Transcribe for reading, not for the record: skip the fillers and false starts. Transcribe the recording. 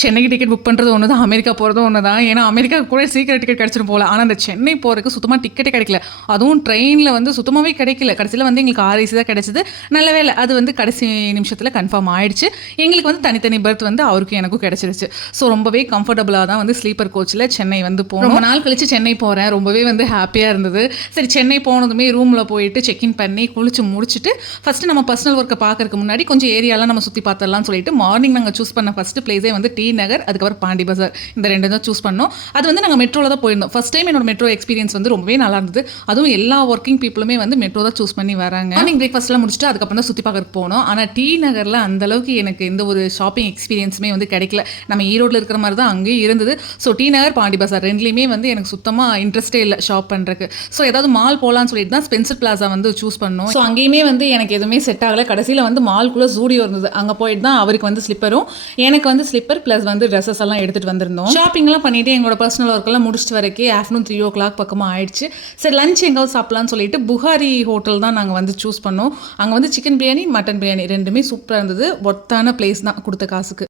சென்னைக்கு ticket book பண்ணுறது ஒன்று தான், அமெரிக்கா போகிறதும் ஒன்று தான். ஏன்னா அமெரிக்காவுக்கு கூட சீக்கிரம் டிக்கெட் கிடச்சிட்டு போகல. ஆனால் அந்த சென்னை போகிறதுக்கு சுத்தமாக டிக்கெட்டே கிடைக்கல. அதுவும் ட்ரெயினில் வந்து சுத்தமாகவே கிடைக்கல. கடைசியில் வந்து எங்களுக்கு RAC தான் கிடச்சிது. நல்ல வேலை, அது வந்து கடைசி நிமிஷத்தில் கன்ஃபார்ம் ஆயிடுச்சு. எங்களுக்கு வந்து தனித்தனி பர்த் வந்து அவருக்கும் எனக்கும் கிடச்சிருச்சு. ஸோ ரொம்பவே கம்ஃபர்டபுளாக தான் வந்து ஸ்லீப்பர் கோச்சில் சென்னை வந்து போனோம். ரொம்ப நாள் கழிச்சு சென்னை போகிறேன். ரொம்பவே வந்து ஹாப்பியாக இருந்தது. சரி, சென்னை போனதுமே ரூமில் போயிட்டு செக்இன் பண்ணி குளிச்சு முடிச்சுட்டு ஃபஸ்ட்டு நம்ம பர்சனல் ஒர்க்கை பார்க்கறதுக்கு முன்னாடி கொஞ்சம் ஏரியாலாம் நம்ம சுற்றி பார்த்தரலாம்னு சொல்லிட்டு மார்னிங் நாங்கள் சூஸ் பண்ண ஃபஸ்ட்டு பிளேஸே வந்து டி நகர், அதுக்கப்புறம் பாண்டி பஜார், இந்த ரெண்டு தான் சூஸ் பண்ணோம். அது வந்து நாங்கள் மெட்ரோவில் தான் போயிருந்தோம். ஃபஸ்ட் டைம் என்னோட மெட்ரோ எக்ஸ்பீரியன்ஸ் வந்து ரொம்பவே நல்லா இருந்தது. அதுவும் எல்லா ஒர்க்கிங் பீப்புளுமே வந்து மெட்ரோ தான் சூஸ் பண்ணி வராங்க. மார்னிங் பிரேக்ஃபாஸ்ட்லாம் முடிச்சுட்டு அதுக்கப்புறம் தான் சுற்றி பார்க்கறதுக்கு போனோம். ஆனால் டி நகரில் அந்தளவுக்கு எனக்கு எந்த ஒரு ஷாப்பிங் எக்ஸ்பீரியன்ஸுமே வந்து கிடைக்கல. நம்ம ஈரோட்டில் இருக்கிற மாதிரி தான் அங்கேயும் இருந்தது. ஸோ டி நகர், பாண்டி பஜார் ரெண்டுலேயுமே வந்து எனக்கு சுத்தமாக இன்ட்ரெஸ்ட்டே இல்லை ஷாப் பண்ணுறதுக்கு. ஸோ ஏதாவது மால் போகலான்னு சொல்லிட்டு தான் ஸ்பென்சர் பிளாஸா வந்து சூஸ் பண்ணோம். ஸோ அங்கேயுமே வந்து எனக்கு எதுவுமே செட் ஆகலை. கடைசியில் வந்து மால்குள்ளே ஜூடியோ இருந்தது. அங்கே போயிட்டு தான் அவருக்கு வந்து ஸ்லிப்பரும் எனக்கு வந்து ஸ்லிப்பர் ப்ளஸ் வந்து ட்ரெஸ்ஸஸ் எல்லாம் எடுத்துகிட்டு வந்திருந்தோம். ஷாப்பிங்லாம் பண்ணிவிட்டு எங்களோட பர்சனல் ஒர்க்கெல்லாம் முடிச்சுட்டு வரைக்கும் ஆஃப்டர்நூன் 3 o'clock பக்கமாக ஆயிடுச்சு. சரி, லஞ்ச் எங்காவது சாப்பிட்லான்னு சொல்லிட்டு புகாரி ஹோட்டல் தான் நாங்கள் வந்து சூஸ் பண்ணோம். அங்கே வந்து சிக்கன் பிரியாணி, மட்டன் பிரியாணி ரெண்டுமே சூப்பராக இருந்தது. ஒர்த்தான பிளேஸ் தான் கொடுத்த காசுக்கு.